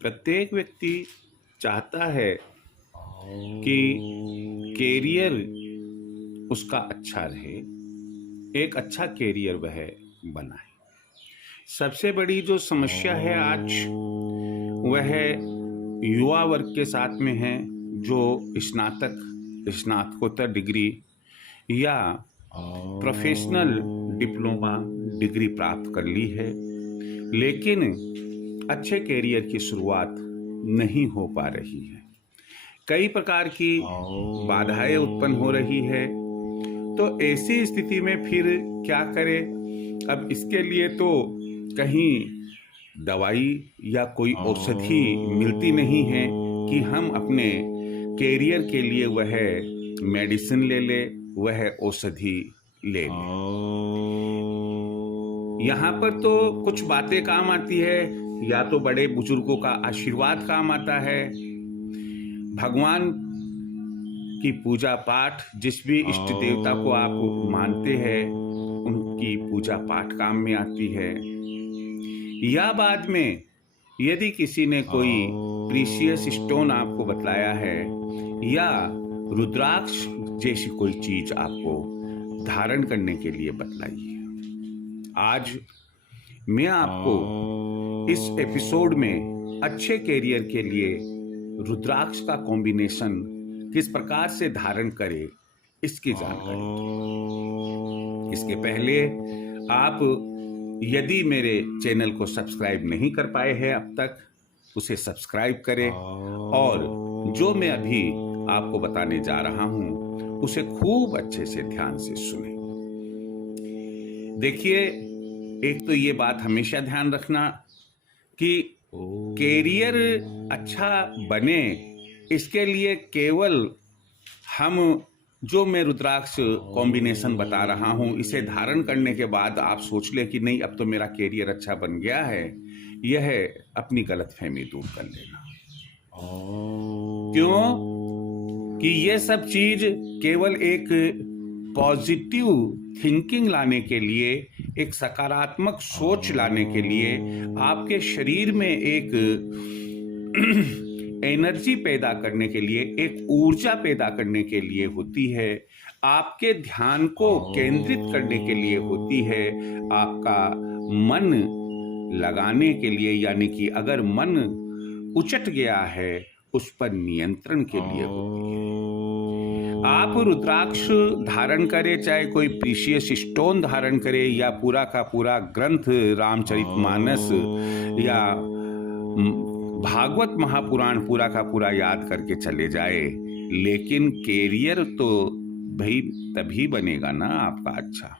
प्रत्येक व्यक्ति चाहता है कि कैरियर उसका अच्छा रहे, एक अच्छा कैरियर वह बनाए। सबसे बड़ी जो समस्या है आज वह युवा वर्ग के साथ में है, जो स्नातकोत्तर डिग्री या प्रोफेशनल डिप्लोमा डिग्री प्राप्त कर ली है, लेकिन अच्छे कैरियर की शुरुआत नहीं हो पा रही है। कई प्रकार की बाधाएं उत्पन्न हो रही है। तो ऐसी स्थिति में फिर क्या करें? अब इसके लिए तो कहीं दवाई या कोई औषधि मिलती नहीं है कि हम अपने कैरियर के लिए वह मेडिसिन ले ले, वह औषधि ले ले। यहाँ पर तो कुछ बातें काम आती है, या तो बड़े बुजुर्गों का आशीर्वाद काम आता है, भगवान की पूजा पाठ, जिस भी इष्ट देवता को आप मानते हैं उनकी पूजा पाठ काम में आती है, या बाद में यदि किसी ने कोई प्रीशियस स्टोन आपको बतलाया है या रुद्राक्ष जैसी कोई चीज आपको धारण करने के लिए बतलाई है। आज मैं आपको इस एपिसोड में अच्छे कैरियर के लिए रुद्राक्ष का कॉम्बिनेशन किस प्रकार से धारण करें इसकी जानकारी। इसके पहले आप यदि मेरे चैनल को सब्सक्राइब नहीं कर पाए हैं अब तक, उसे सब्सक्राइब करें और जो मैं अभी आपको बताने जा रहा हूं उसे खूब अच्छे से ध्यान से सुने। देखिए, एक तो ये बात हमेशा ध्यान रखना कि कैरियर अच्छा बने, इसके लिए केवल हम जो मैं रुद्राक्ष कॉम्बिनेशन बता रहा हूं इसे धारण करने के बाद आप सोच लें कि नहीं अब तो मेरा कैरियर अच्छा बन गया है, यह अपनी गलतफहमी दूर कर लेना। क्यों कि यह सब चीज केवल एक पॉजिटिव थिंकिंग लाने के लिए, एक सकारात्मक सोच लाने के लिए, आपके शरीर में एक एनर्जी पैदा करने के लिए, एक ऊर्जा पैदा करने के लिए होती है, आपके ध्यान को केंद्रित करने के लिए होती है, आपका मन लगाने के लिए, यानी कि अगर मन उचट गया है उस पर नियंत्रण के लिए होती है। आप रुद्राक्ष धारण करें, चाहे कोई प्रीशियस स्टोन धारण करे या पूरा का पूरा ग्रंथ रामचरितमानस या भागवत महापुराण पूरा का पूरा याद करके चले जाए, लेकिन कैरियर तो भाई तभी बनेगा ना आपका अच्छा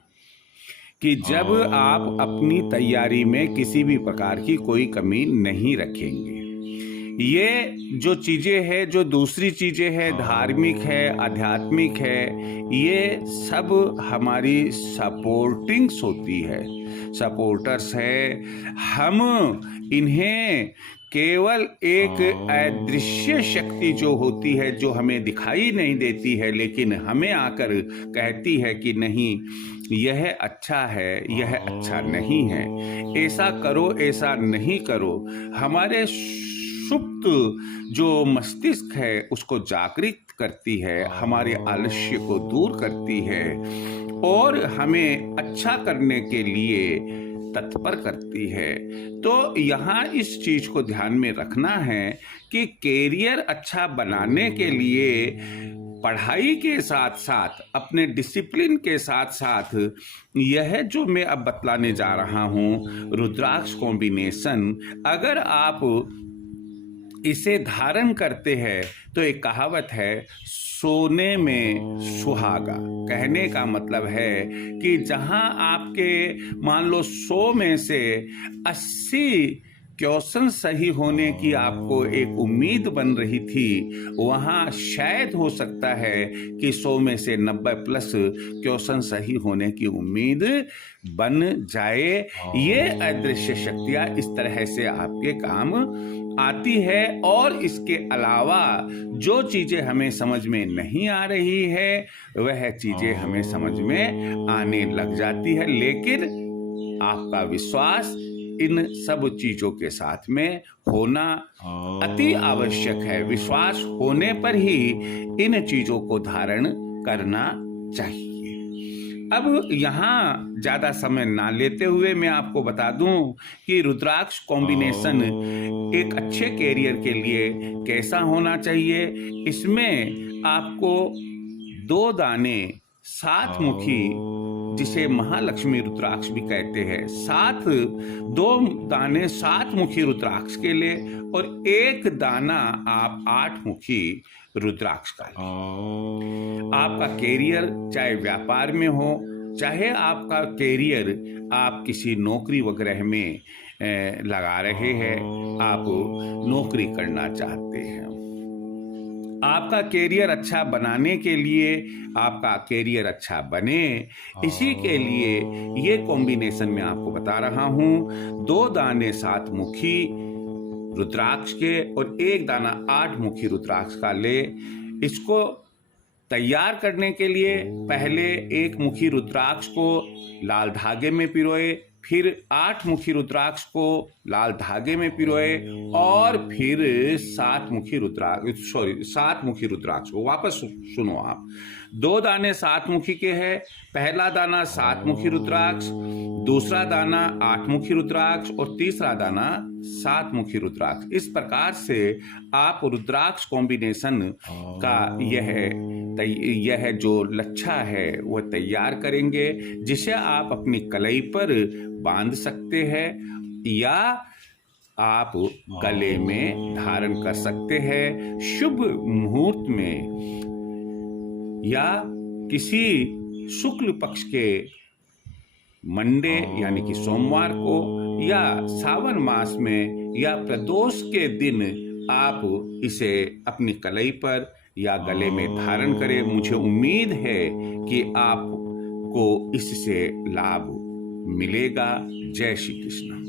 कि जब आप अपनी तैयारी में किसी भी प्रकार की कोई कमी नहीं रखेंगे। ये जो चीजें हैं, जो दूसरी चीजें हैं, धार्मिक है, आध्यात्मिक है, ये सब हमारी सपोर्टिंग्स होती है, सपोर्टर्स है। हम इन्हें केवल एक अदृश्य शक्ति जो होती है, जो हमें दिखाई नहीं देती है लेकिन हमें आकर कहती है कि नहीं यह अच्छा है, यह अच्छा नहीं है, ऐसा करो, ऐसा नहीं करो, हमारे सुप्त जो मस्तिष्क है उसको जागृत करती है, हमारे आलस्य को दूर करती है और हमें अच्छा करने के लिए तत्पर करती है। तो यहाँ इस चीज को ध्यान में रखना है कि कैरियर अच्छा बनाने के लिए पढ़ाई के साथ साथ, अपने डिसिप्लिन के साथ साथ, यह जो मैं अब बतलाने जा रहा हूँ रुद्राक्ष कॉम्बिनेशन, अगर आप इसे धारण करते हैं तो एक कहावत है, सोने में सुहागा। कहने का मतलब है कि जहां आपके मान लो 100 में से 80 क्वेश्चन सही होने की आपको एक उम्मीद बन रही थी, वहां शायद हो सकता है कि 100 में से 90 प्लस क्वेश्चन सही होने की उम्मीद बन जाए। ये अदृश्य शक्तियां इस तरह से आपके काम आती है। और इसके अलावा जो चीजें हमें समझ में नहीं आ रही है वह चीजें हमें समझ में आने लग जाती है। लेकिन आपका विश्वास इन सब चीजों के साथ में होना अति आवश्यक है। विश्वास होने पर ही इन चीजों को धारण करना चाहिए। अब यहाँ ज्यादा समय ना लेते हुए मैं आपको बता दूं कि रुद्राक्ष कॉम्बिनेशन एक अच्छे कैरियर के लिए कैसा होना चाहिए। इसमें आपको 2 दाने 7 मुखी, जिसे महालक्ष्मी रुद्राक्ष भी कहते हैं, 2 दाने 7 मुखी रुद्राक्ष के ले और 1 दाना आप 8 मुखी रुद्राक्ष का ले। आपका कैरियर चाहे व्यापार में हो, चाहे आपका कैरियर आप किसी नौकरी वगैरह में लगा रहे हैं, आप नौकरी करना चाहते हैं, आपका कैरियर अच्छा बनाने के लिए, आपका कैरियर अच्छा बने, इसी के लिए ये कॉम्बिनेशन मैं आपको बता रहा हूं। 2 दाने 7 मुखी रुद्राक्ष के और 1 दाना 8 मुखी रुद्राक्ष का ले। इसको तैयार करने के लिए पहले 1 मुखी रुद्राक्ष को लाल धागे में पिरोए, फिर 8 मुखी रुद्राक्ष को लाल धागे में पिरोए और फिर 7 मुखी रुद्राक्ष को वापस सुनो आप। 2 दाने 7 मुखी के हैं, पहला दाना 7 मुखी रुद्राक्ष, दूसरा दाना 8 मुखी रुद्राक्ष और तीसरा दाना 7 मुखी रुद्राक्ष। इस प्रकार से आप रुद्राक्ष कॉम्बिनेशन का यह जो लच्छा है वह तैयार करेंगे, जिसे आप अपनी कलाई पर बांध सकते हैं या आप गले में धारण कर सकते हैं। शुभ मुहूर्त में या किसी शुक्ल पक्ष के मंडे यानी कि सोमवार को या सावन मास में या प्रदोष के दिन आप इसे अपनी कलाई पर या गले में धारण करें। मुझे उम्मीद है कि आपको इससे लाभ मिलेगा। जय श्री कृष्ण।